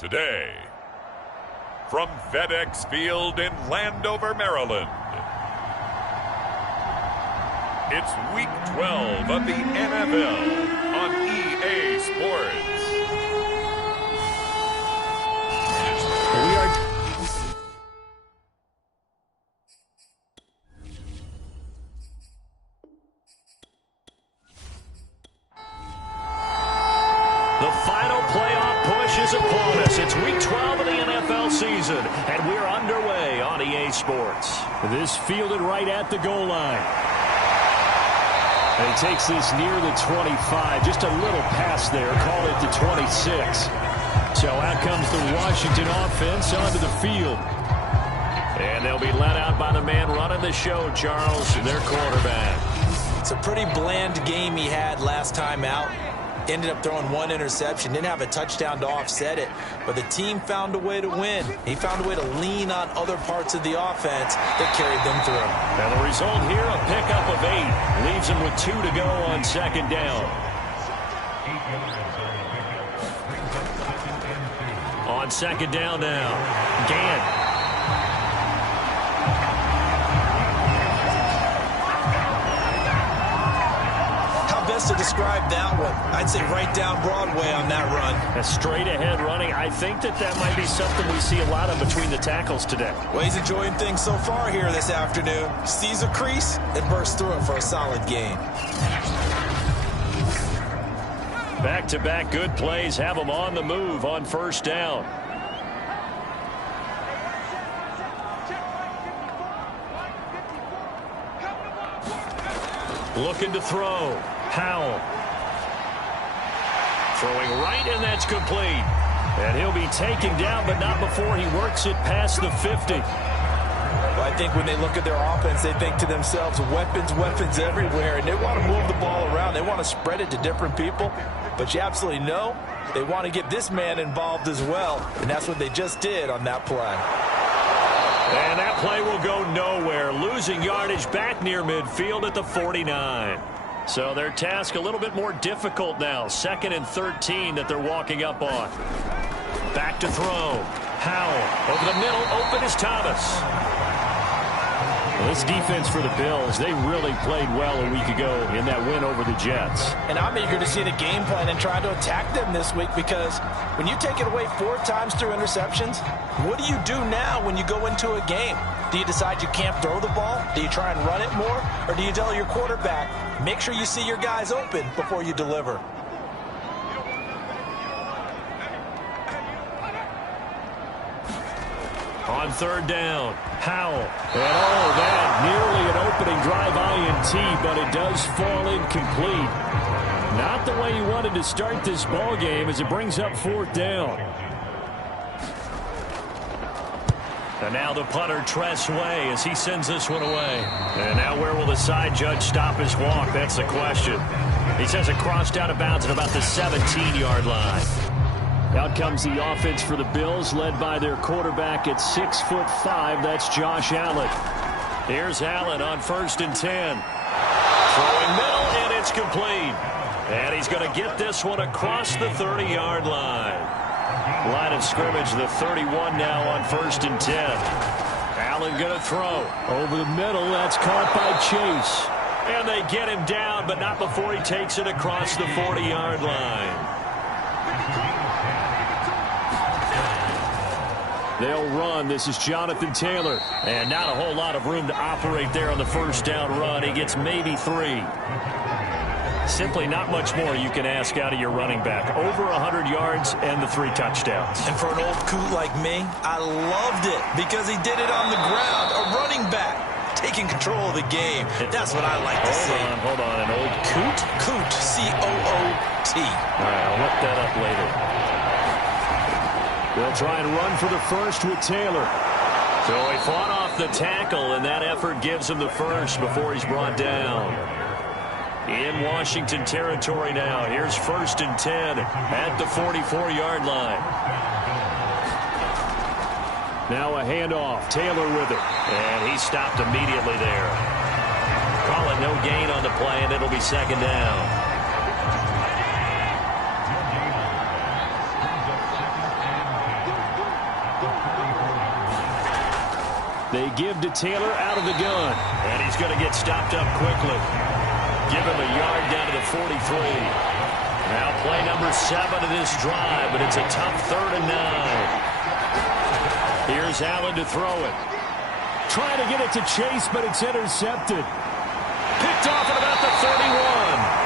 today, from FedEx Field in Landover, Maryland, it's Week 12 of the NFL on EA Sports. We are... The final playoff push is upon us. It's Week 12 of the NFL season, and we're underway on EA Sports. This fielded right at the goal line. And he takes this near the 25. Just a little pass there. Call it the 26. So out comes the Washington offense onto the field. And they'll be let out by the man running the show, Charles, their quarterback. It's a pretty bland game he had last time out. Ended up throwing one interception. Didn't have a touchdown to offset it. But the team found a way to win. He found a way to lean on other parts of the offense that carried them through. And the result here, a pickup of 8. Leaves him with 2 to go on second down. On second down now, Gant. To describe that one, I'd say right down Broadway on that run. A straight ahead running. I think that might be something we see a lot of between the tackles today. Well, he's enjoying things so far here this afternoon. Sees a crease and bursts through it for a solid gain. Back-to-back good plays have them on the move on first down. Looking to throw. Powell. Throwing right, and that's complete. And he'll be taken down, but not before he works it past the 50. Well, I think when they look at their offense, they think to themselves, weapons everywhere, and they want to move the ball around. They want to spread it to different people. But you absolutely know they want to get this man involved as well, and that's what they just did on that play. And that play will go nowhere. Losing yardage back near midfield at the 49. So their task a little bit more difficult now. 2nd and 13 that they're walking up on. Back to throw. Powell over the middle. Open is Thomas. Well, this defense for the Bills, they really played well a week ago in that win over the Jets. And I'm eager to see the game plan and try to attack them this week, because when you take it away 4 times through interceptions, what do you do now when you go into a game? Do you decide you can't throw the ball? Do you try and run it more? Or do you tell your quarterback, make sure you see your guys open before you deliver? On third down, Powell. And that nearly an opening drive INT, but it does fall incomplete. Not the way you wanted to start this ball game as it brings up 4th down. And now the punter, Tress Way, as he sends this one away. And now where will the side judge stop his walk? That's the question. He says it crossed out of bounds at about the 17-yard line. Out comes the offense for the Bills, led by their quarterback at 6'5". That's Josh Allen. Here's Allen on 1st and 10. Throwing middle, and it's complete. And he's going to get this one across the 30-yard line. Line of scrimmage, the 31 now on 1st and 10. Allen going to throw. Over the middle, that's caught by Chase. And they get him down, but not before he takes it across the 40-yard line. They'll run. This is Jonathan Taylor. And not a whole lot of room to operate there on the first down run. He gets maybe 3. Simply not much more you can ask out of your running back. Over 100 yards and the 3 touchdowns. And for an old coot like me, I loved it because he did it on the ground. A running back taking control of the game. That's what I like to see. Hold on. An old coot? Coot. C-O-O-T. All right, I'll look that up later. They'll try and run for the first with Taylor. So he fought off the tackle, and that effort gives him the first before he's brought down. In Washington territory now. Here's 1st and 10 at the 44-yard line. Now a handoff. Taylor with it. And he stopped immediately there. Call it no gain on the play, and it'll be 2nd down. They give to Taylor out of the gun. And he's going to get stopped up quickly. Give him a yard down to the 43. Now play number 7 of this drive, but it's a tough 3rd and 9. Here's Allen to throw it. Trying to get it to Chase, but it's intercepted. Picked off at about the 31.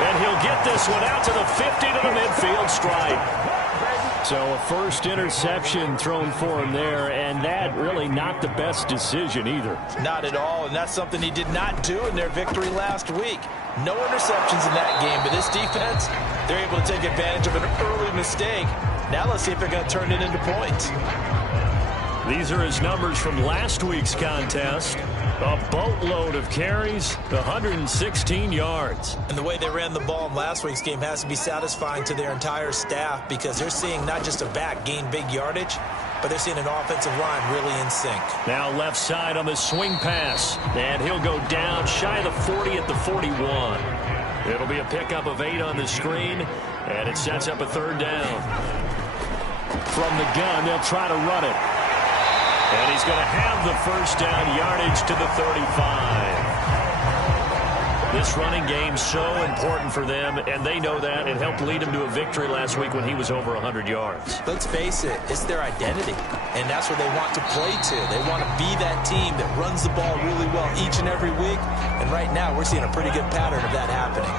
And he'll get this one out to the 50 to the midfield stripe. So a first interception thrown for him there, and that really not the best decision either. Not at all, and that's something he did not do in their victory last week. No interceptions in that game, but this defense, they're able to take advantage of an early mistake. Now let's see if they're going to turn it into points. These are his numbers from last week's contest. A boatload of carries, 116 yards. And the way they ran the ball in last week's game has to be satisfying to their entire staff because they're seeing not just a back gain big yardage, but they're seeing an offensive line really in sync. Now left side on the swing pass. And he'll go down shy of the 40 at the 41. It'll be a pickup of 8 on the screen, and it sets up a 3rd down. From the gun, they'll try to run it. And he's going to have the first down, yardage to the 35. This running game's so important for them, and they know that. It helped lead him to a victory last week when he was over 100 yards. Let's face it, it's their identity, and that's what they want to play to. They want to be that team that runs the ball really well each and every week, and right now we're seeing a pretty good pattern of that happening.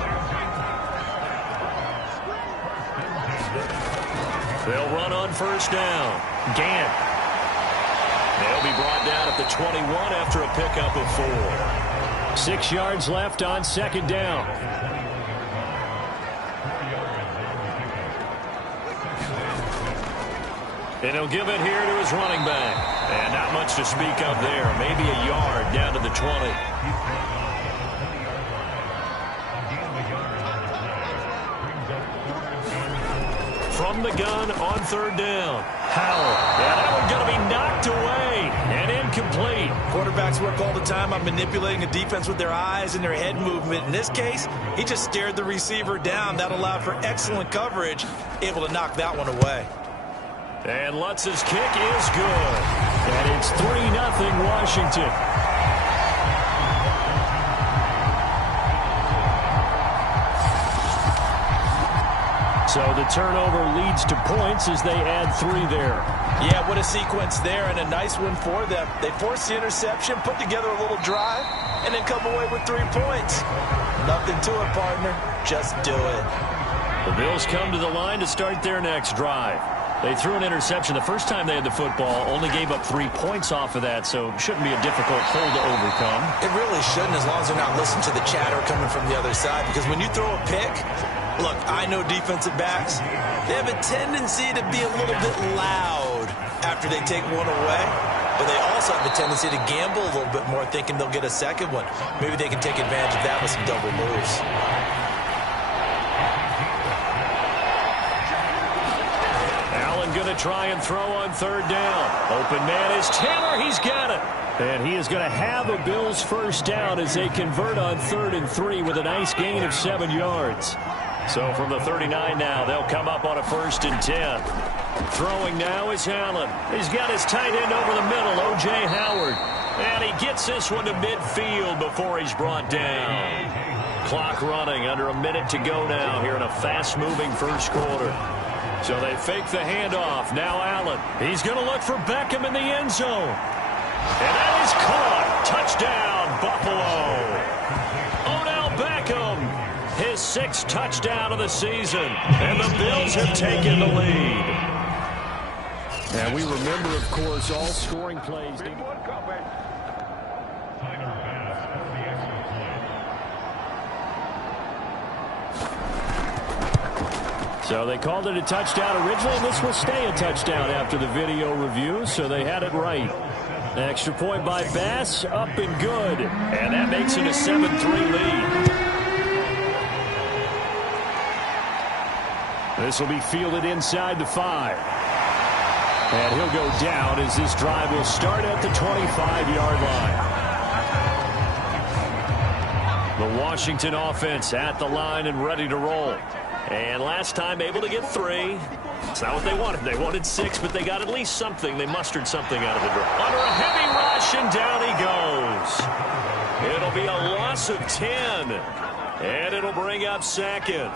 They'll run on first down. Gant. They'll be brought down at the 21 after a pickup of 4. 6 yards left on 2nd down. And he'll give it here to his running back. And not much to speak of there. Maybe a yard down to the 20. From the gun on 3rd down. Howell. Yeah, that one's going to be knocked away and incomplete. Quarterbacks work all the time on manipulating a defense with their eyes and their head movement. In this case, he just stared the receiver down. That allowed for excellent coverage, able to knock that one away. And Lutz's kick is good. And it's 3-0 Washington. So the turnover leads to points as they add 3 there. Yeah, what a sequence there, and a nice one for them. They forced the interception, put together a little drive, and then come away with 3 points. Nothing to it, partner. Just do it. The Bills come to the line to start their next drive. They threw an interception the first time they had the football, only gave up 3 points off of that, so it shouldn't be a difficult hole to overcome. It really shouldn't, as long as they're not listening to the chatter coming from the other side, because when you throw a pick, look, I know defensive backs, they have a tendency to be a little bit loud after they take one away, but they also have a tendency to gamble a little bit more, thinking they'll get a second one. Maybe they can take advantage of that with some double moves. Allen going to try and throw on 3rd down. Open man is Taylor. He's got it. And he is going to have a Bills first down as they convert on 3rd and 3 with a nice gain of 7 yards. So from the 39 now, they'll come up on a 1st and 10. Throwing now is Allen. He's got his tight end over the middle, O.J. Howard. And he gets this one to midfield before he's brought down. Clock running, under a minute to go now here in a fast-moving first quarter. So they fake the handoff. Now Allen. He's going to look for Beckham in the end zone. And that is caught. Touchdown, Buffalo. Odell Beckham. His 6th touchdown of the season. And the Bills have taken the lead. And we remember, of course, all scoring plays. So they called it a touchdown originally, and this will stay a touchdown after the video review, so they had it right. Extra point by Bass, up and good. And that makes it a 7-3 lead. This will be fielded inside the 5. And he'll go down as this drive will start at the 25-yard line. The Washington offense at the line and ready to roll. And last time able to get 3. It's not what they wanted. They wanted 6, but they got at least something. They mustered something out of the draw. Under a heavy rush, and down he goes. It'll be a loss of 10, and it'll bring up second.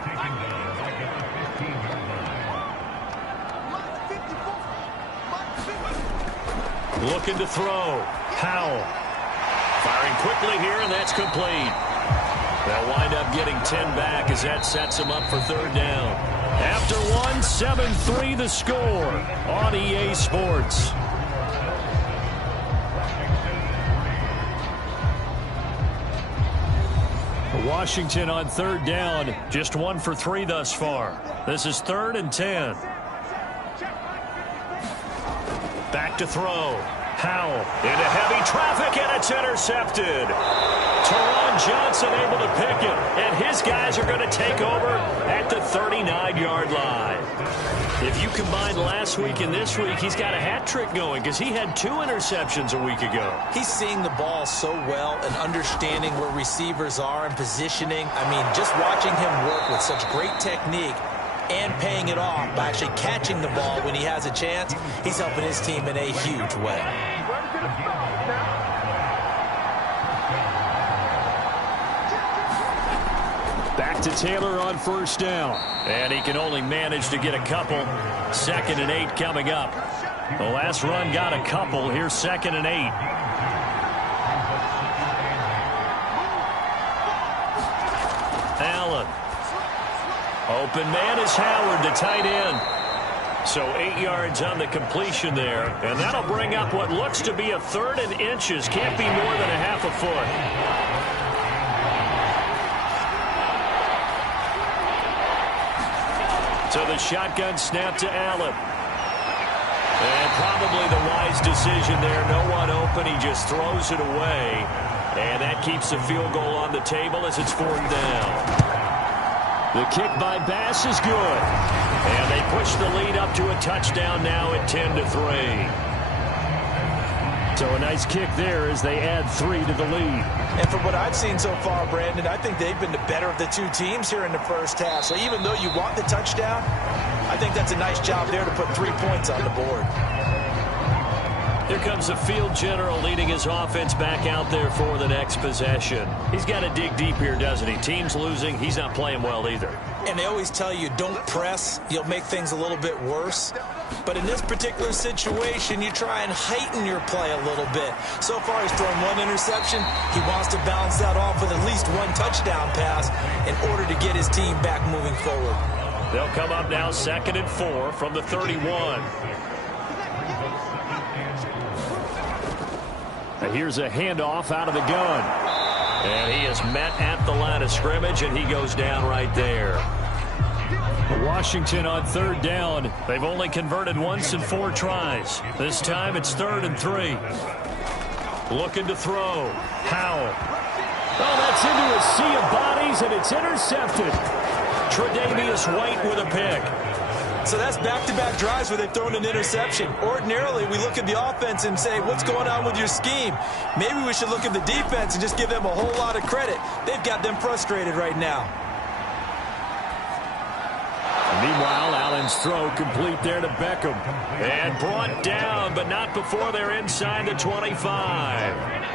Looking to throw. Howell. Firing quickly here, and that's complete. They'll wind up getting 10 back as that sets them up for third down. After 1, 7-3 the score on EA Sports. Washington on third down, just 1 for 3 thus far. This is 3rd and 10. Back to throw. Howell into heavy traffic, and it's intercepted. Teron Johnson able to pick it, and his guys are going to take over at the 39-yard line. If you combine last week and this week, he's got a hat trick going because he had 2 interceptions a week ago. He's seeing the ball so well and understanding where receivers are and positioning. I mean, just watching him work with such great technique and paying it off by actually catching the ball when he has a chance, he's helping his team in a huge way. Back to Taylor on first down. And he can only manage to get a couple. 2nd and 8 coming up. The last run got a couple. Here's 2nd and 8. Allen. Open man is Howard, the tight end. So 8 yards on the completion there. And that'll bring up what looks to be a 3rd and inches. Can't be more than a half a foot. So the shotgun snap to Allen. And probably the wise decision there. No one open. He just throws it away. And that keeps the field goal on the table as it's 4th down. The kick by Bass is good. And they push the lead up to a touchdown now at 10-3. So a nice kick there as they add 3 to the lead. And from what I've seen so far, Brandon, I think they've been the better of the 2 teams here in the first half. So even though you want the touchdown, I think that's a nice job there to put 3 points on the board. Here comes the field general leading his offense back out there for the next possession. He's got to dig deep here, doesn't he? Team's losing. He's not playing well either. And they always tell you, don't press. You'll make things a little bit worse. But in this particular situation, you try and heighten your play a little bit. So far, he's thrown 1 interception. He wants to balance that off with at least 1 touchdown pass in order to get his team back moving forward. They'll come up now 2nd and 4 from the 31. Here's a handoff out of the gun. And he is met at the line of scrimmage, and he goes down right there. Washington on third down. They've only converted once in 4 tries. This time it's 3rd and 3. Looking to throw. Howell. Oh, that's into a sea of bodies, and it's intercepted. Tre'Davious White with a pick. So that's back-to-back drives where they've thrown an interception. Ordinarily, we look at the offense and say, what's going on with your scheme? Maybe we should look at the defense and just give them a whole lot of credit. They've got them frustrated right now. Meanwhile, Allen's throw complete there to Beckham. And brought down, but not before they're inside the 25.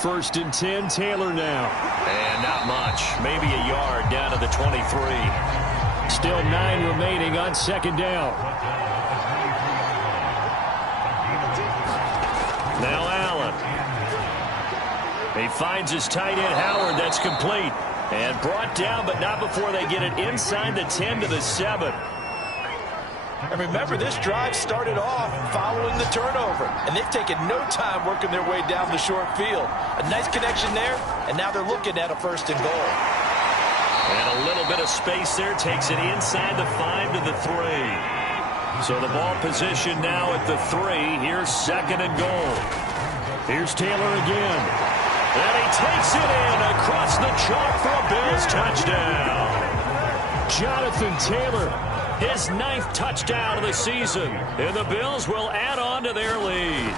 1st and 10, Taylor now. And not much. Maybe a yard down to the 23. Still 9 remaining on 2nd down. Now Allen. He finds his tight end, Howard. That's complete. And brought down, but not before they get it inside the 10 to the 7. And remember, this drive started off following the turnover. And they've taken no time working their way down the short field. A nice connection there, and now they're looking at a 1st and goal. And a little bit of space there takes it inside the 5 to the 3. So the ball position now at the 3. Here's 2nd and goal. Here's Taylor again. And he takes it in across the chalk for a Bills touchdown. Jonathan Taylor. His 9th touchdown of the season. And the Bills will add on to their lead.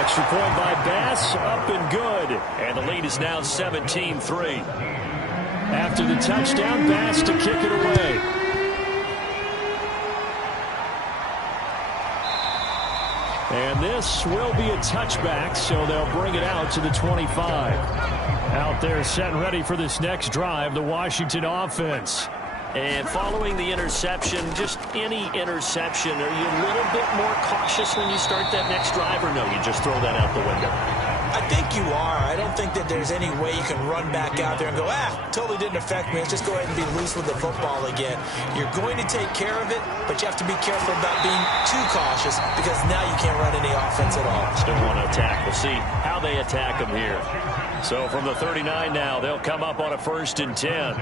Extra point by Bass, up and good. And the lead is now 17-3. After the touchdown, Bass to kick it away. And this will be a touchback, so they'll bring it out to the 25. Out there set and ready for this next drive, the Washington offense. And following the interception, just any interception, are you a little bit more cautious when you start that next drive, or no, you just throw that out the window? I think you are. I don't think that there's any way you can run back out there and go, totally didn't affect me. Let's just go ahead and be loose with the football again. You're going to take care of it, but you have to be careful about being too cautious because now you can't run any offense at all. Still want to attack. We'll see how they attack them here. So from the 39 now, they'll come up on a 1st and 10.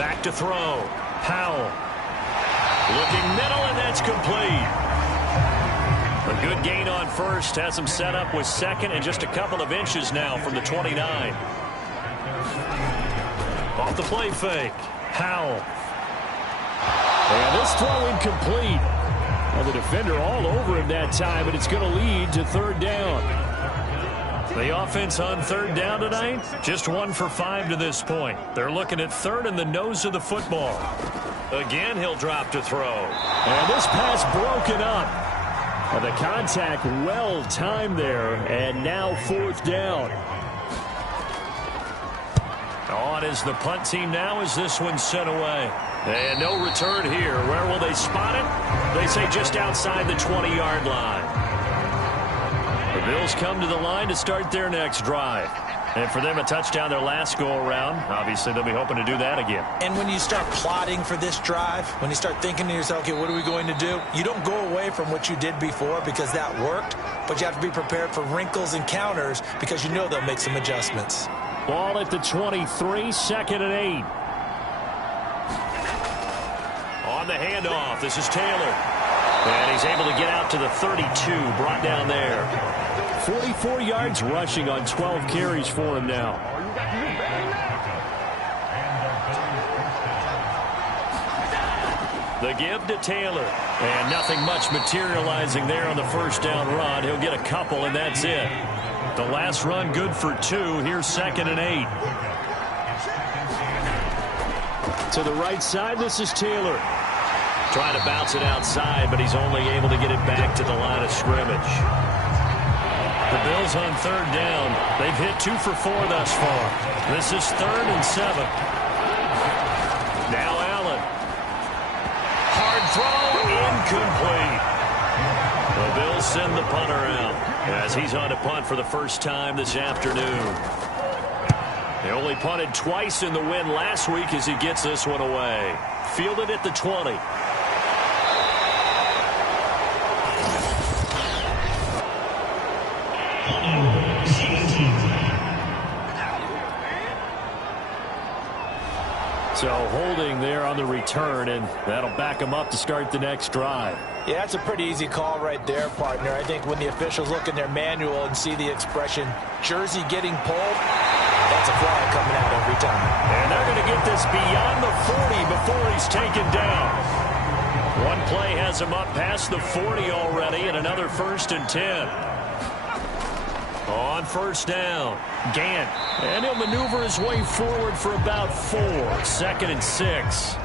Back to throw. Powell. Looking middle, and that's complete. A good gain on first. Has him set up with second and just a couple of inches now from the 29. Off the play fake. Powell. And this throw incomplete. Well, the defender all over him that time, but it's going to lead to 3rd down. The offense on 3rd down tonight, just 1 for 5 to this point. They're looking at 3rd in the nose of the football. Again, he'll drop to throw. And this pass broken up. And the contact well timed there, and now 4th down. On is the punt team now as this one's sent away. And no return here. Where will they spot it? They say just outside the 20-yard line. The Bills come to the line to start their next drive. And for them, a touchdown their last go-around. Obviously, they'll be hoping to do that again. And when you start plotting for this drive, when you start thinking to yourself, okay, what are we going to do? You don't go away from what you did before because that worked, but you have to be prepared for wrinkles and counters because you know they'll make some adjustments. Ball at the 23, 2nd and 8. On the handoff, this is Taylor. And he's able to get out to the 32, brought down there. 44 yards rushing on 12 carries for him now. The give to Taylor. And nothing much materializing there on the 1st down run. He'll get a couple, and that's it. The last run good for 2. Here's 2nd and 8. To the right side, this is Taylor. Trying to bounce it outside, but he's only able to get it back to the line of scrimmage. The Bills on 3rd down. They've hit 2 for 4 thus far. This is 3rd and 7. Now Allen. Hard throw, incomplete. The Bills send the punter out as he's on to punt for the first time this afternoon. They only punted twice in the win last week as he gets this one away. Fielded at the 20. So holding there on the return, and that'll back him up to start the next drive. Yeah, that's a pretty easy call right there, partner. I think when the officials look in their manual and see the expression, jersey getting pulled, that's a flag coming out every time. And they're going to get this beyond the 40 before he's taken down. One play has him up past the 40 already, and another 1st and 10. On 1st down, Gant. And he'll maneuver his way forward for about 4. 2nd and 6.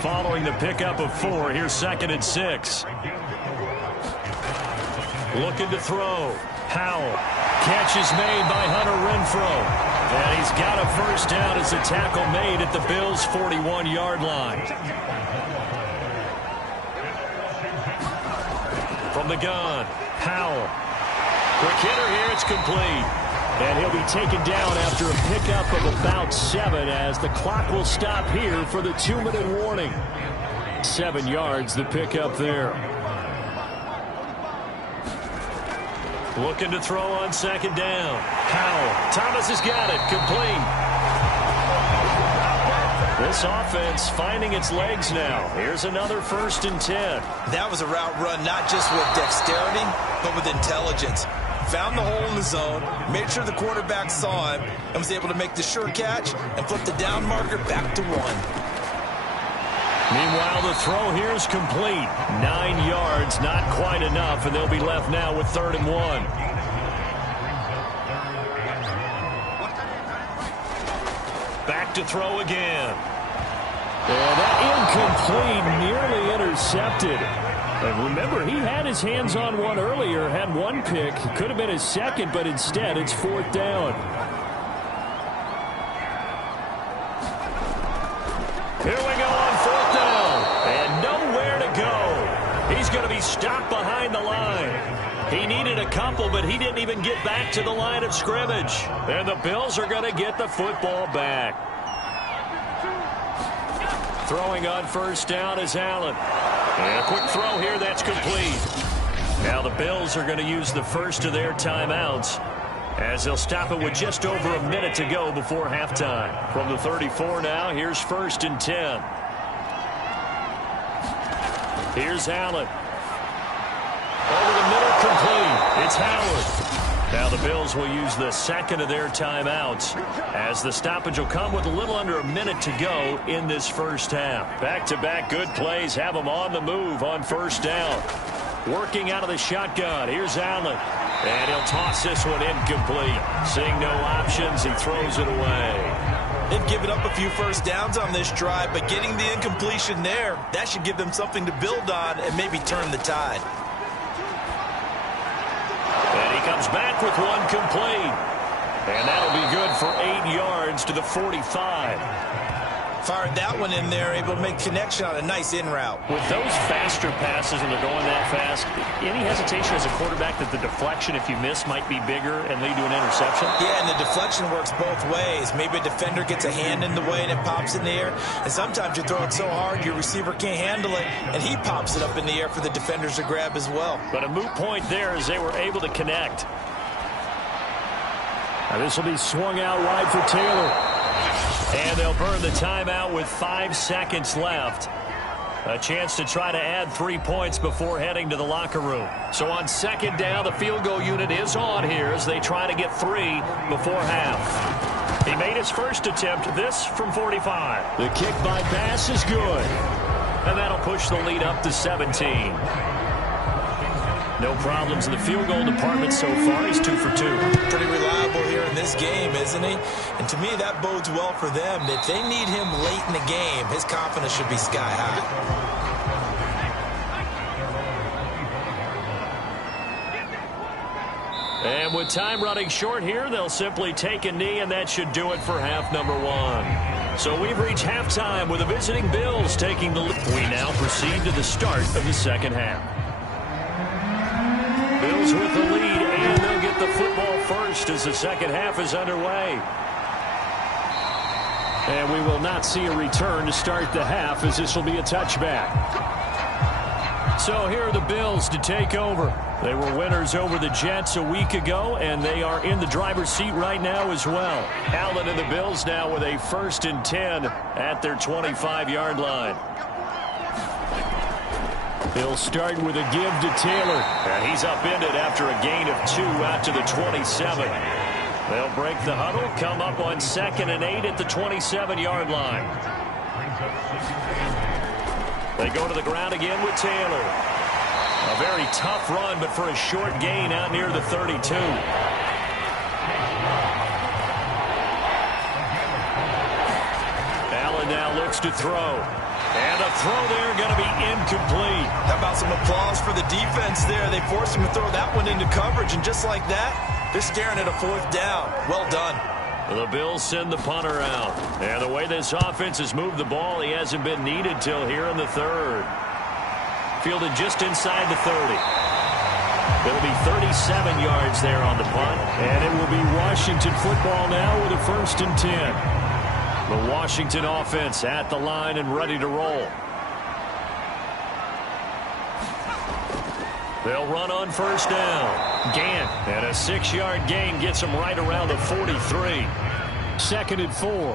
Following the pickup of 4, here's 2nd and 6. Looking to throw. Powell. Catch is made by Hunter Renfrow. And he's got a 1st down as a tackle made at the Bills' 41-yard line. From the gun, Powell. Quick hitter here, it's complete. And he'll be taken down after a pickup of about 7 as the clock will stop here for the 2-minute warning. 7 yards, the pickup there. Looking to throw on 2nd down. Powell. Thomas has got it. Complete. This offense finding its legs now. Here's another 1st and 10. That was a route run not just with dexterity, but with intelligence. Found the hole in the zone, made sure the quarterback saw him, and was able to make the sure catch and flip the down marker back to 1. Meanwhile, the throw here is complete. 9 yards, not quite enough, and they'll be left now with 3rd and 1. Back to throw again. And that incomplete, nearly intercepted. And remember, he had his hands on one earlier, had one pick. Could have been his second, but instead it's 4th down. Here we go on 4th down. And nowhere to go. He's going to be stopped behind the line. He needed a couple, but he didn't even get back to the line of scrimmage. And the Bills are going to get the football back. Throwing on 1st down is Allen. And a quick throw here, that's complete. Now the Bills are going to use the first of their timeouts, as they'll stop it with just over a minute to go before halftime. From the 34 now, here's 1st and 10. Here's Allen. Over the middle, complete. It's Howard. Now the Bills will use the second of their timeouts, as the stoppage will come with a little under a minute to go in this first half. Back-to-back good plays have them on the move on 1st down. Working out of the shotgun. Here's Allen. And he'll toss this one incomplete. Seeing no options, he throws it away. They've given up a few 1st downs on this drive, but getting the incompletion there, that should give them something to build on and maybe turn the tide. And he comes back with one complete. And that'll be good for 8 yards to the 45. Fired that one in there, able to make connection on a nice in route. With those faster passes and they're going that fast, any hesitation as a quarterback that the deflection, if you miss, might be bigger and lead to an interception? Yeah, and the deflection works both ways. Maybe a defender gets a hand in the way and it pops in the air. And sometimes you throw it so hard your receiver can't handle it, and he pops it up in the air for the defenders to grab as well. But a moot point there as they were able to connect. Now this will be swung out wide for Taylor. And they'll burn the timeout with 5 seconds left. A chance to try to add 3 points before heading to the locker room. So on 2nd down, the field goal unit is on here as they try to get 3 before half. He made his first attempt, this from 45. The kick by Bass is good. And that'll push the lead up to 17. No problems in the field goal department so far. He's 2 for 2. Pretty reliable here in this game, isn't he? And to me, that bodes well for them. If they need him late in the game, his confidence should be sky high. And with time running short here, they'll simply take a knee, and that should do it for half number 1. So we've reached halftime with the visiting Bills taking the lead. We now proceed to the start of the second half. Bills with the lead, and they'll get the football first as the second half is underway. And we will not see a return to start the half, as this will be a touchback. So here are the Bills to take over. They were winners over the Jets a week ago, and they are in the driver's seat right now as well. Allen and the Bills now with a 1st and 10 at their 25-yard line. They'll start with a give to Taylor. And he's upended after a gain of 2 out to the 27. They'll break the huddle, come up on 2nd and 8 at the 27-yard line. They go to the ground again with Taylor. A very tough run, but for a short gain out near the 32. Allen now looks to throw. And a throw there going to be incomplete. How about some applause for the defense there? They forced him to throw that one into coverage, and just like that, they're staring at a 4th down. Well done. The Bills send the punter out. And the way this offense has moved the ball, he hasn't been needed till here in the 3rd. Fielded just inside the 30. It'll be 37 yards there on the punt. And it will be Washington football now with a 1st and 10. The Washington offense at the line and ready to roll. They'll run on 1st down. Gant, and a 6-yard gain gets them right around the 43. 2nd and 4.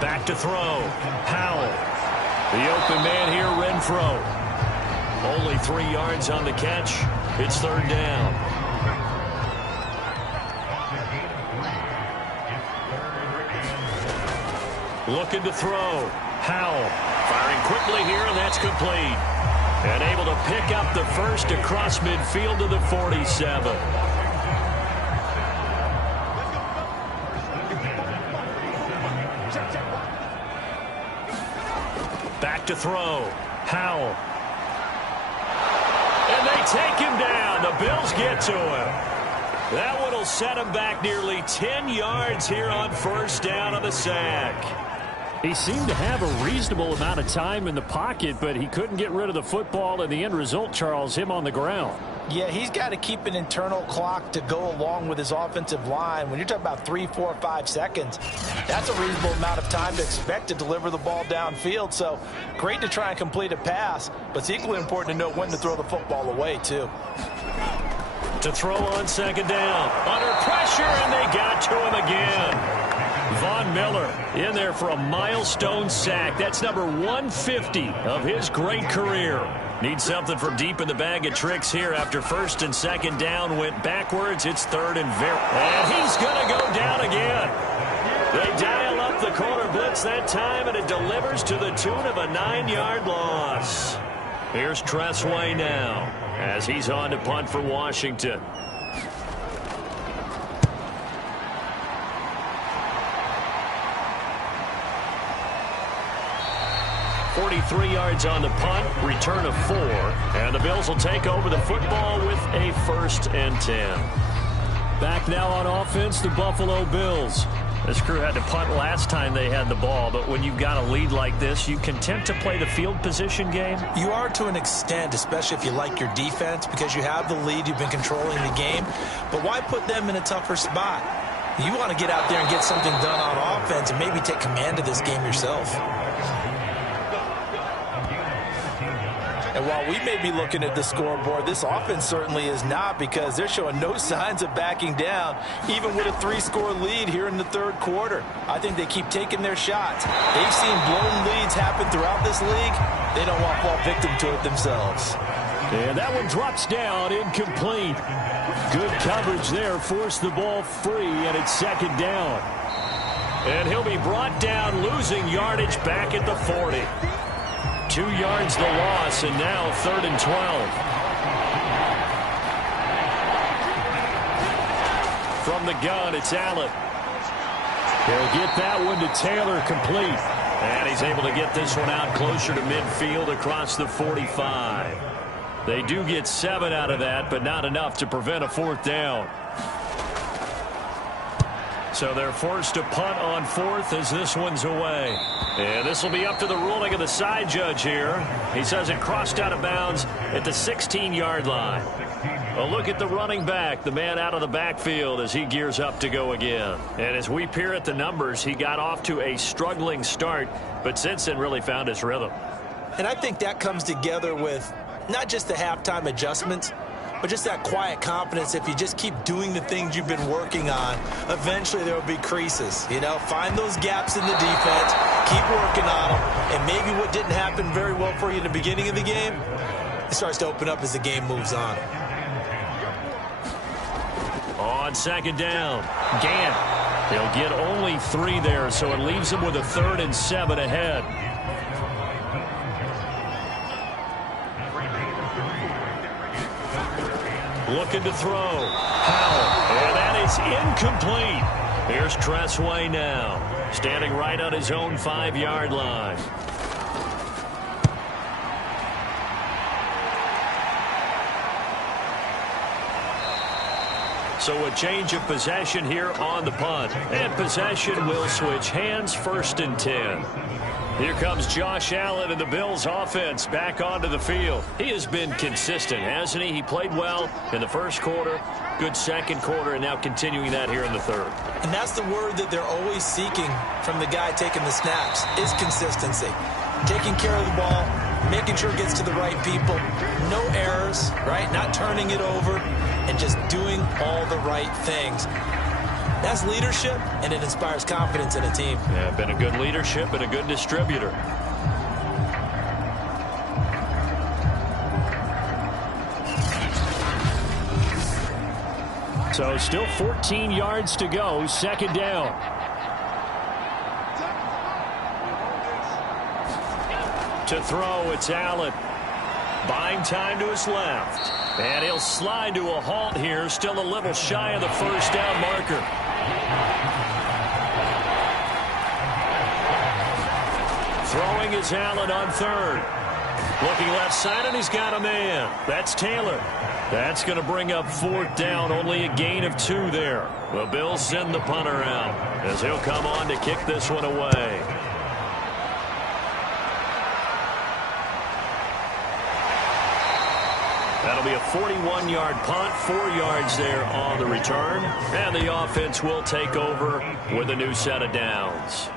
Back to throw. Powell. The open man here, Renfro. Only 3 yards on the catch. It's 3rd down. Looking to throw. Howell firing quickly here, and that's complete. And able to pick up the first across midfield to the 47. Back to throw. Howell. And they take him down. The Bills get to him. That one will set him back nearly 10 yards here on first down on the sack. He seemed to have a reasonable amount of time in the pocket, but he couldn't get rid of the football, and the end result, Charles, him on the ground. Yeah, he's got to keep an internal clock to go along with his offensive line. When you're talking about 3, 4, 5 seconds, that's a reasonable amount of time to expect to deliver the ball downfield. So great to try and complete a pass, but it's equally important to know when to throw the football away, too. To throw on second down. Under pressure, and they got to him again. Von Miller in there for a milestone sack. That's number 150 of his great career. Needs something from deep in the bag of tricks here after first and second down went backwards. It's third and he's going to go down again. They dial up the corner blitz that time, and it delivers to the tune of a 9-yard loss. Here's Tressway now as he's on to punt for Washington. 43 yards on the punt, return of 4, and the Bills will take over the football with a 1st and 10. Back now on offense, the Buffalo Bills. This crew had to punt last time they had the ball, but when you've got a lead like this, you content to play the field position game? You are to an extent, especially if you like your defense, because you have the lead, you've been controlling the game. But why put them in a tougher spot? You want to get out there and get something done on offense and maybe take command of this game yourself. And while we may be looking at the scoreboard, this offense certainly is not, because they're showing no signs of backing down, even with a 3-score lead here in the third quarter. I think they keep taking their shots. They've seen blown leads happen throughout this league. They don't want to fall victim to it themselves. And that one drops down, incomplete. Good coverage there, forced the ball free, and it's second down. And he'll be brought down, losing yardage back at the 40. 2 yards the loss, and now 3rd and 12. From the gun, it's Allen. He'll get that one to Taylor, complete. And he's able to get this one out closer to midfield across the 45. They do get 7 out of that, but not enough to prevent a 4th down. So they're forced to punt on 4th as this one's away. And this will be up to the ruling of the side judge here. He says it crossed out of bounds at the 16-yard line. A look at the running back, the man out of the backfield as he gears up to go again. And as we peer at the numbers, he got off to a struggling start, but since then really found his rhythm. And I think that comes together with not just the halftime adjustments, but just that quiet confidence. If you just keep doing the things you've been working on, eventually there will be creases. You know, find those gaps in the defense, keep working on them, and maybe what didn't happen very well for you in the beginning of the game, it starts to open up as the game moves on. On second down, Gant. He'll get only 3 there, so it leaves him with a 3rd and 7 ahead. Looking to throw. Howell. And that is incomplete. Here's Tressway now. Standing right on his own 5-yard line. So a change of possession here on the punt. And possession will switch hands, 1st and 10. Here comes Josh Allen and the Bills offense back onto the field. He has been consistent, hasn't he? He played well in the first quarter, good second quarter, and now continuing that here in the third. And that's the word that they're always seeking from the guy taking the snaps, is consistency. Taking care of the ball, making sure it gets to the right people, no errors, right? Not turning it over, and just doing all the right things. That's leadership, and it inspires confidence in a team. Yeah, been a good leadership and a good distributor. So still 14 yards to go, second down. To throw, it's Allen. Buying time to his left. And he'll slide to a halt here, still a little shy of the first down marker. Throwing is Allen on third. Looking left side, and he's got a man. That's Taylor. That's going to bring up fourth down, only a gain of 2 there. The Bills send the punter out as he'll come on to kick this one away. That'll be a 41-yard punt, 4 yards there on the return. And the offense will take over with a new set of downs.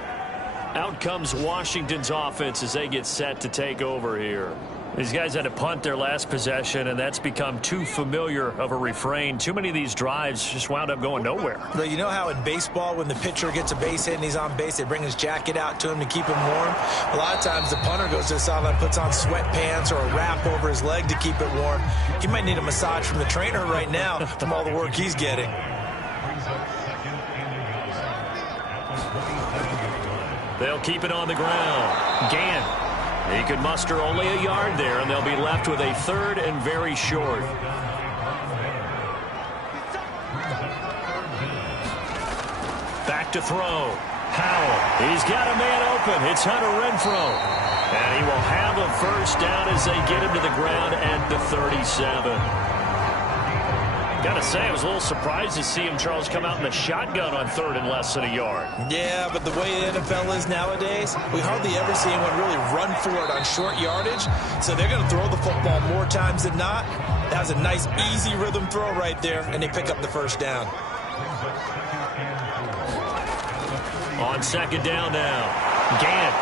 Out comes Washington's offense as they get set to take over here. These guys had to punt their last possession, and that's become too familiar of a refrain. Too many of these drives just wound up going nowhere. Well, you know how in baseball, when the pitcher gets a base hit and he's on base, they bring his jacket out to him to keep him warm? A lot of times the punter goes to the sideline, puts on sweatpants or a wrap over his leg to keep it warm. He might need a massage from the trainer right now from all the work he's getting. They'll keep it on the ground. Gant. He could muster only a yard there, and they'll be left with a 3rd and very short. Back to throw. Howell. He's got a man open. It's Hunter Renfrow. And he will have a first down as they get him to the ground at the 37. Gotta say, I was a little surprised to see him, Charles, come out in a shotgun on 3rd and less than a yard. Yeah, but the way the NFL is nowadays, we hardly ever see anyone really run for it on short yardage. So they're going to throw the football more times than not. That was a nice, easy rhythm throw right there, and they pick up the first down. On 2nd down now, Gant.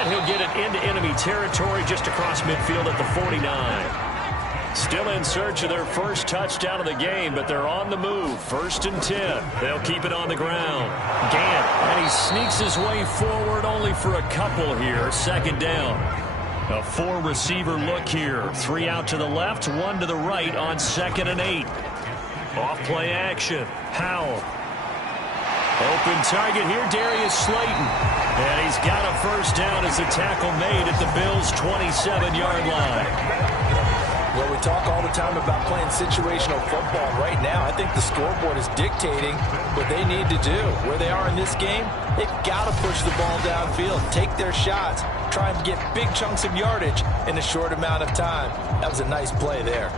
And he'll get it into enemy territory just across midfield at the 49. Still in search of their first touchdown of the game, but they're on the move. 1st and 10. They'll keep it on the ground. Gant, and he sneaks his way forward only for a couple here. 2nd down. A 4-receiver look here. 3 out to the left, 1 to the right on 2nd and 8. Off play action. Howell. Open target here, Darius Slayton. And he's got a first down as the tackle made at the Bills' 27-yard line. Well, we talk all the time about playing situational football. Right now, I think the scoreboard is dictating what they need to do. Where they are in this game, they've got to push the ball downfield, take their shots, try and get big chunks of yardage in a short amount of time. That was a nice play there.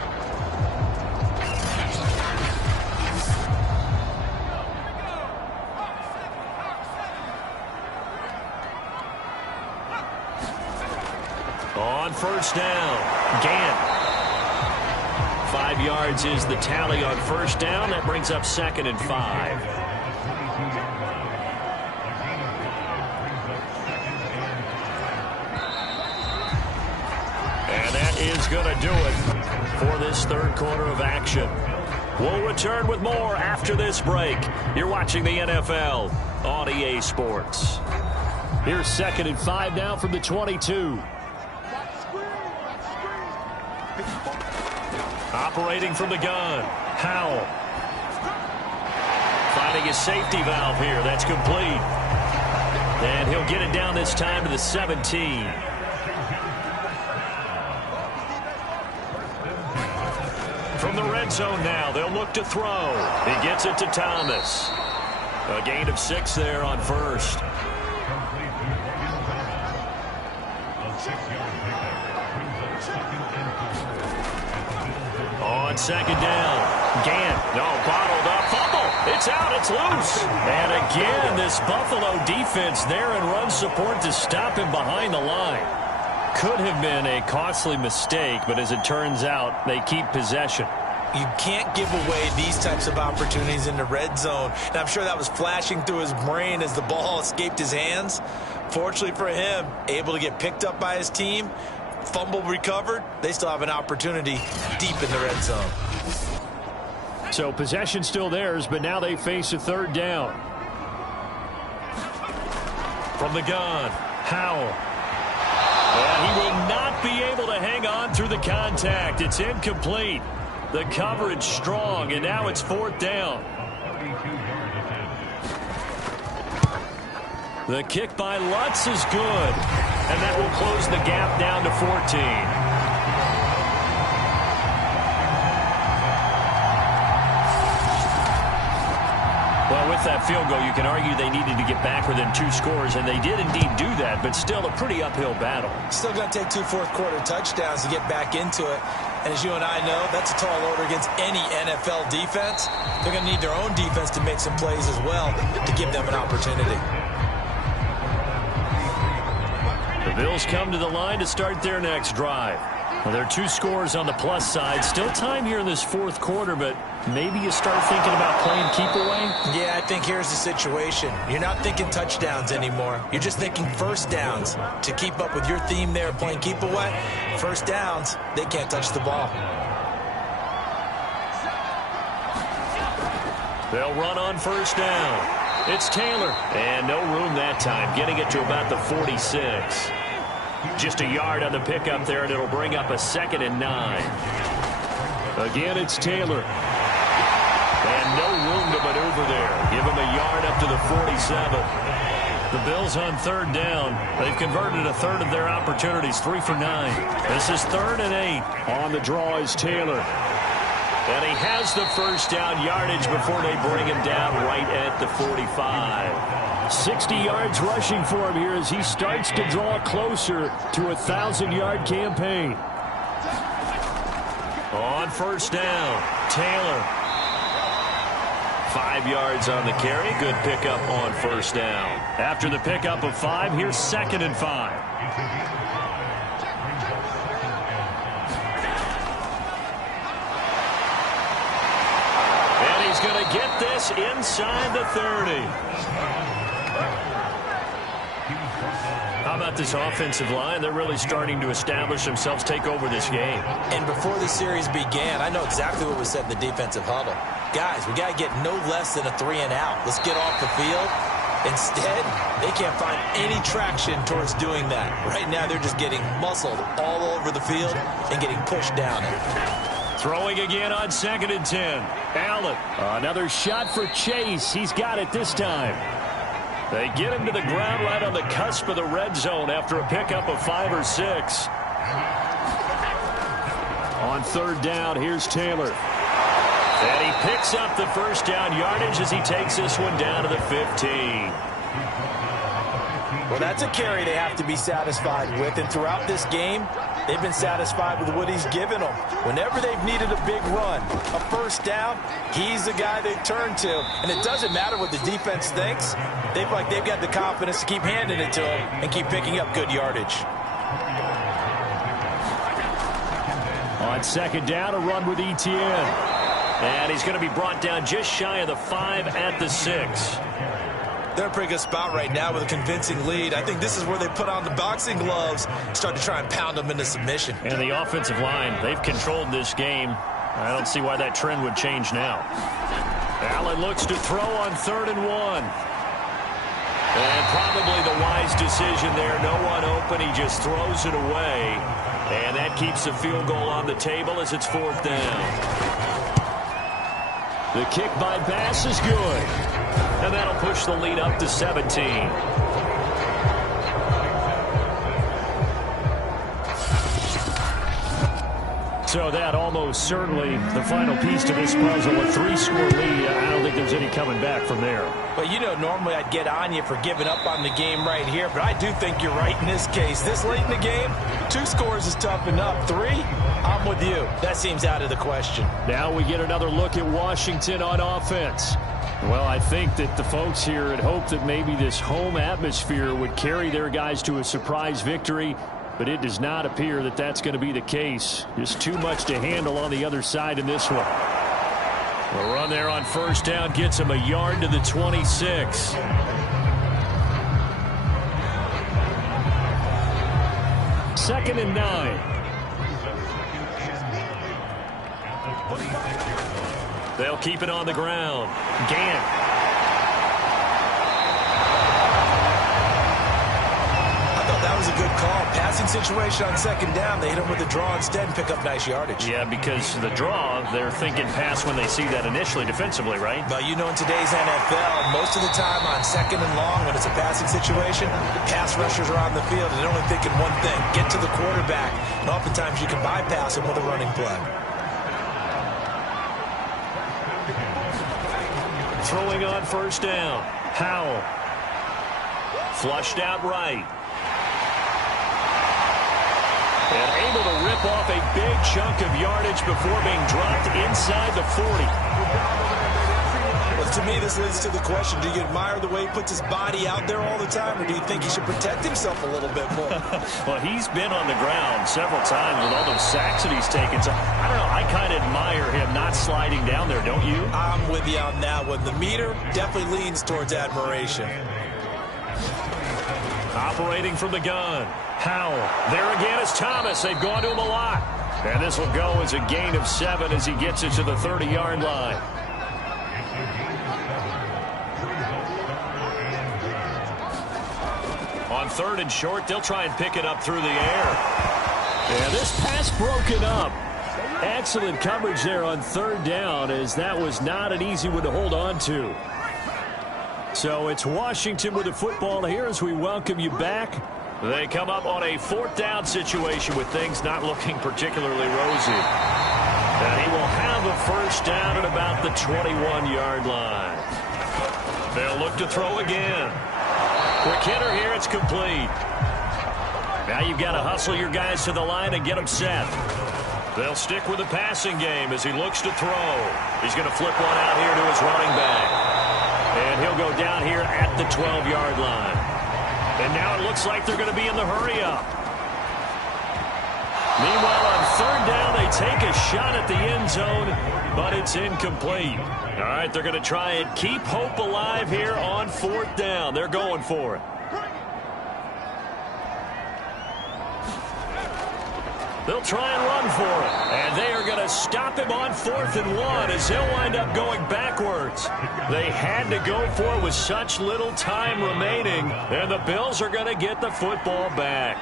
On 1st down, Gant. 5 yards is the tally on 1st down. That brings up 2nd and 5. And that is going to do it for this 3rd quarter of action. We'll return with more after this break. You're watching the NFL on EA Sports. Here's 2nd and 5 now from the 22. Operating from the gun, Howell. Finding his safety valve here. That's complete. And he'll get it down this time to the 17. From the red zone now, they'll look to throw. He gets it to Thomas. A gain of 6 there on 1st. On 2nd down, Gant, bottled up, fumble, it's out, it's loose. And again, this Buffalo defense there in run support to stop him behind the line. Could have been a costly mistake, but as it turns out, they keep possession. You can't give away these types of opportunities in the red zone. And I'm sure that was flashing through his brain as the ball escaped his hands. Fortunately for him, able to get picked up by his team, fumble recovered, they still have an opportunity deep in the red zone. So possession still theirs, but now they face a 3rd down. From the gun, Howell. And he will not be able to hang on through the contact. It's incomplete. The coverage strong, and now it's 4th down. The kick by Lutz is good. and that will close the gap down to 14. Well, with that field goal, you can argue they needed to get back within 2 scores, and they did indeed do that, but still a pretty uphill battle. Still going to take 2 fourth-quarter touchdowns to get back into it. And as you and I know, that's a tall order against any NFL defense. They're going to need their own defense to make some plays as well to give them an opportunity. The Bills come to the line to start their next drive. Well, there are 2 scores on the plus side. Still time here in this 4th quarter, but maybe you start thinking about playing keep away? Yeah, I think here's the situation. You're not thinking touchdowns anymore. You're just thinking first downs. To keep up with your theme there, playing keep away, first downs, they can't touch the ball. They'll run on first down. It's Taylor. And no room that time, getting it to about the 46. Just a yard on the pickup there, and it'll bring up a 2nd and 9. Again, it's Taylor. And no room to maneuver there. Give him a yard up to the 47. The Bills on 3rd down. They've converted a third of their opportunities, 3 for 9. This is 3rd and 8. On the draw is Taylor. And he has the first down yardage before they bring him down right at the 45. 60 yards rushing for him here as he starts to draw closer to a 1,000-yard campaign. On first down, Taylor. 5 yards on the carry. Good pickup on first down. After the pickup of 5, here's 2nd and 5. And he's going to get this inside the 30. How about this offensive line? They're really starting to establish themselves, take over this game. And before the series began, I know exactly what was said in the defensive huddle. Guys, we got to get no less than a 3-and-out. Let's get off the field. Instead, they can't find any traction towards doing that. Right now, they're just getting muscled all over the field and getting pushed down it. Throwing again on 2nd and 10. Allen. Another shot for Chase. He's got it this time. They get him to the ground right on the cusp of the red zone after a pickup of 5 or 6. On 3rd down, here's Taylor. And he picks up the first down yardage as he takes this one down to the 15. Well, that's a carry they have to be satisfied with. And throughout this game, they've been satisfied with what he's given them. Whenever they've needed a big run, a first down, he's the guy they turn to. And it doesn't matter what the defense thinks. They feel like they've got the confidence to keep handing it to him and keep picking up good yardage. On 2nd down, a run with ETN. And he's going to be brought down just shy of the 5 at the 6. They're in a pretty good spot right now with a convincing lead. I think this is where they put on the boxing gloves, start to try and pound them into submission. And the offensive line, they've controlled this game. I don't see why that trend would change now. Allen looks to throw on 3rd and 1. And probably the wise decision there. No one open. He just throws it away. And that keeps the field goal on the table as it's 4th down. The kick by Bass is good. And that'll push the lead up to 17. So that almost certainly the final piece to this puzzle. A 3-score lead. I don't think there's any coming back from there. But, you know, normally I'd get on you for giving up on the game right here. But I do think you're right in this case. This late in the game, 2 scores is tough enough. 3, I'm with you. That seems out of the question. Now we get another look at Washington on offense. Well, I think that the folks here had hoped that maybe this home atmosphere would carry their guys to a surprise victory, but it does not appear that that's going to be the case. Just too much to handle on the other side in this one. The run there on first down gets him a yard to the 26. Second and 9. They'll keep it on the ground. Gant. I thought that was a good call. Passing situation on second down. They hit him with a draw instead and pick up nice yardage. Yeah, because the draw, they're thinking pass when they see that initially defensively, right? But you know, in today's NFL, most of the time on second and long, when it's a passing situation, pass rushers are on the field and they're only thinking one thing: get to the quarterback. And oftentimes you can bypass him with a running play. Throwing on first down. Howell. Flushed out right. And able to rip off a big chunk of yardage before being dropped inside the 40. Well, to me, this leads to the question, do you admire the way he puts his body out there all the time, or do you think he should protect himself a little bit more? Well, he's been on the ground several times with all those sacks that he's taken. So, I don't know, I kind of admire him not sliding down there, don't you? I'm with you on that one. The meter definitely leans towards admiration. Operating from the gun. Howell. There again is Thomas. They've gone to him a lot. And this will go as a gain of 7 as he gets it to the 30-yard line. On third and short, they'll try and pick it up through the air. And this pass broken up. Excellent coverage there on third down, as that was not an easy one to hold on to. So it's Washington with the football here as we welcome you back. They come up on a fourth down situation with things not looking particularly rosy. And he will have a first down at about the 21-yard line. They'll look to throw again. Quick hitter here, it's complete. Now you've got to hustle your guys to the line and get them set. They'll stick with the passing game as he looks to throw. He's going to flip one out here to his running back. And he'll go down here at the 12-yard line. And now it looks like they're going to be in the hurry-up. Meanwhile, on third down, they take a shot at the end zone, but it's incomplete. All right, they're going to try and keep hope alive here on fourth down. They're going for it. They'll try and run for it. And they are going to stop him on 4th and 1 as he'll wind up going backwards. They had to go for it with such little time remaining. And the Bills are going to get the football back.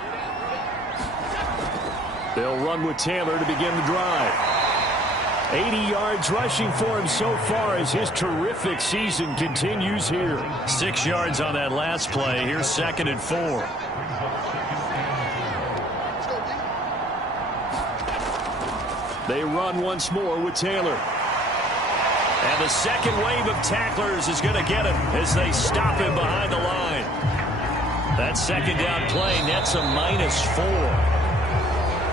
They'll run with Taylor to begin the drive. 80 yards rushing for him so far as his terrific season continues here. 6 yards on that last play. Here's 2nd and 4. They run once more with Taylor. And the second wave of tacklers is going to get him as they stop him behind the line. That second down play nets a -4.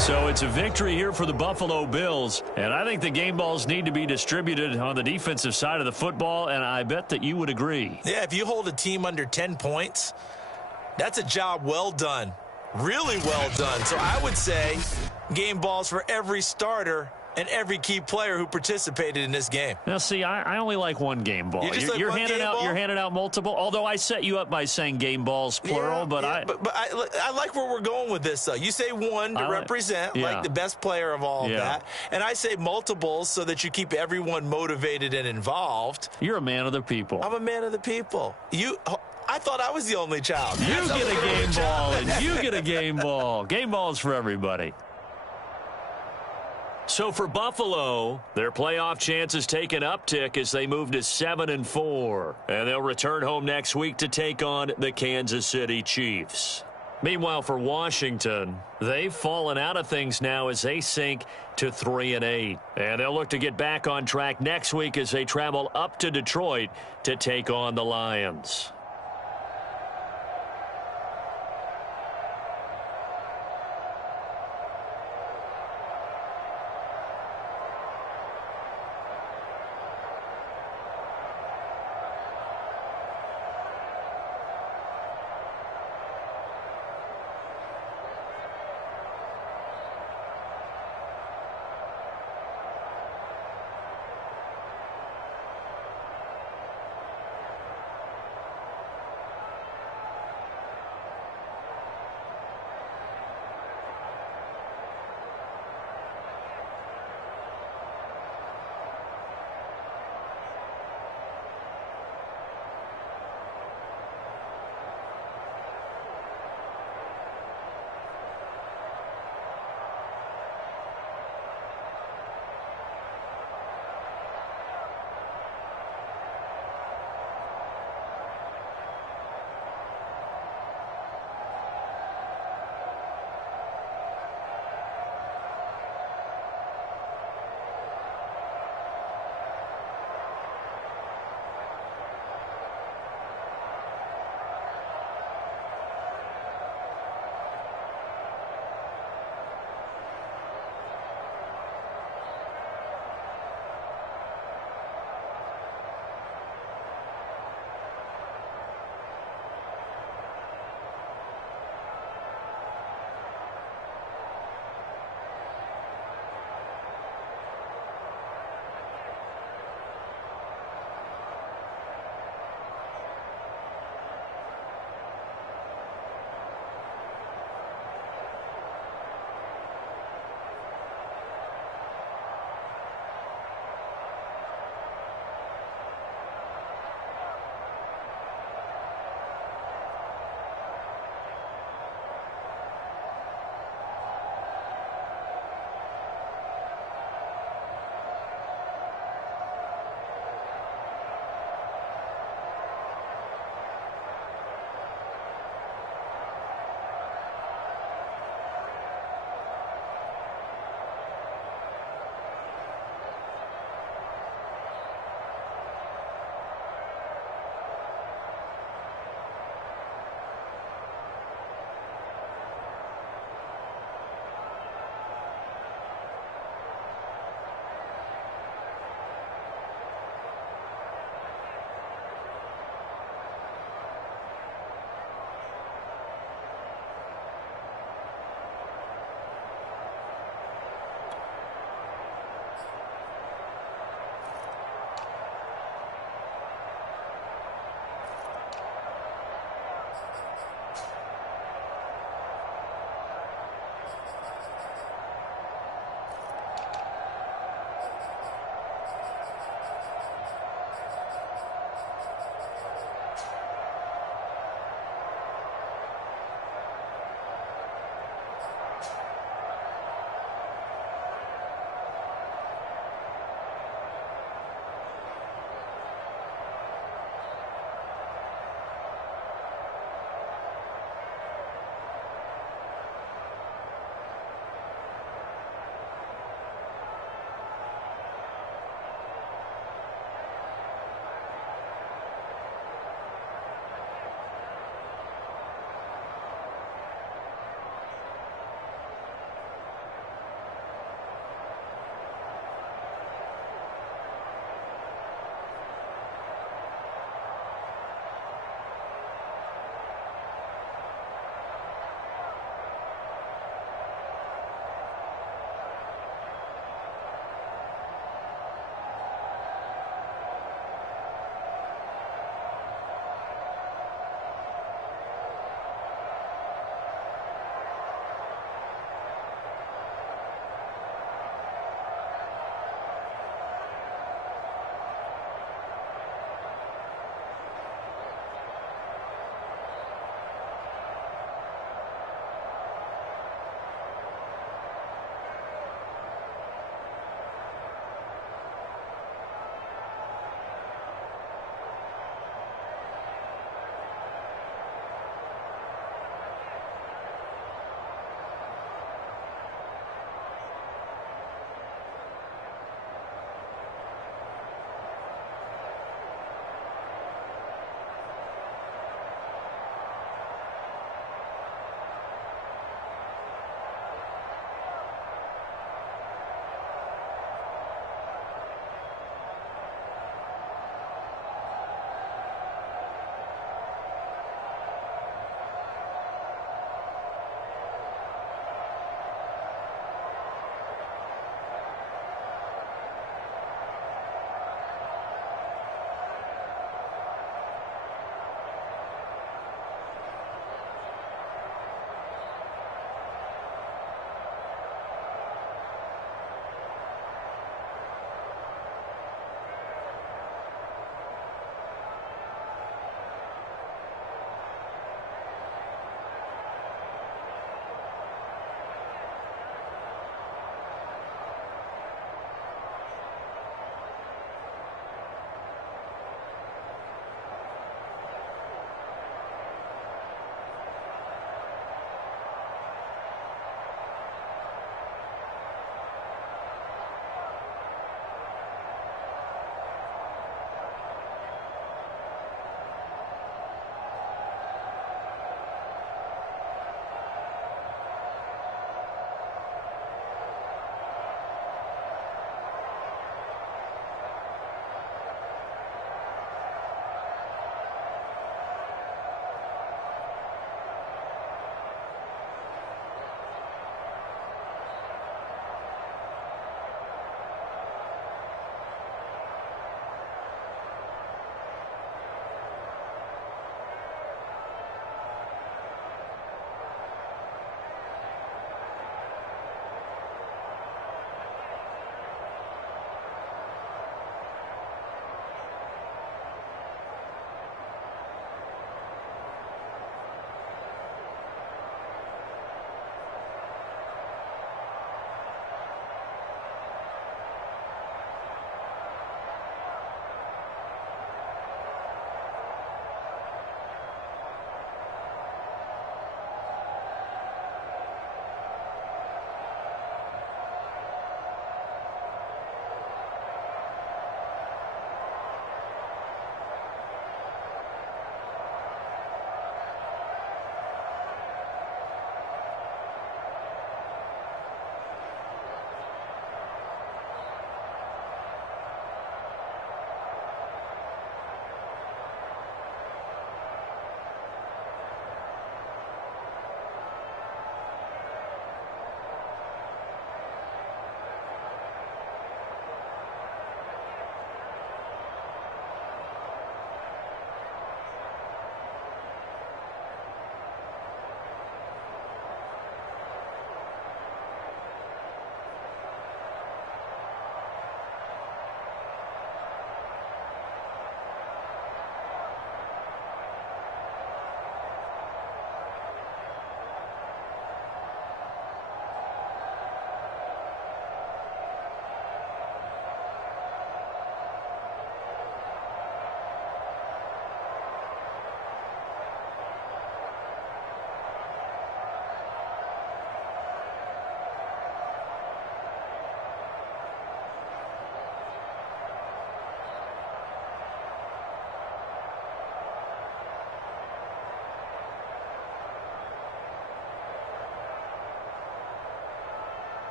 So it's a victory here for the Buffalo Bills. And I think the game balls need to be distributed on the defensive side of the football, and I bet that you would agree. Yeah, if you hold a team under 10 points, that's a job well done. Really well done. So I would say game balls for every starter and every key player who participated in this game. Now, see, I only like one game ball. You're handing out multiple. Although I set you up by saying game balls plural, but I like where we're going with this. Though you say one to represent like the best player of all of that, and I say multiples so that you keep everyone motivated and involved. You're a man of the people. I'm a man of the people. I thought I was the only child. You get a game ball, and you get a game ball. Game balls for everybody. So for Buffalo, their playoff chances take an uptick as they move to 7-4. And they'll return home next week to take on the Kansas City Chiefs. Meanwhile, for Washington, they've fallen out of things now as they sink to 3-8. And they'll look to get back on track next week as they travel up to Detroit to take on the Lions.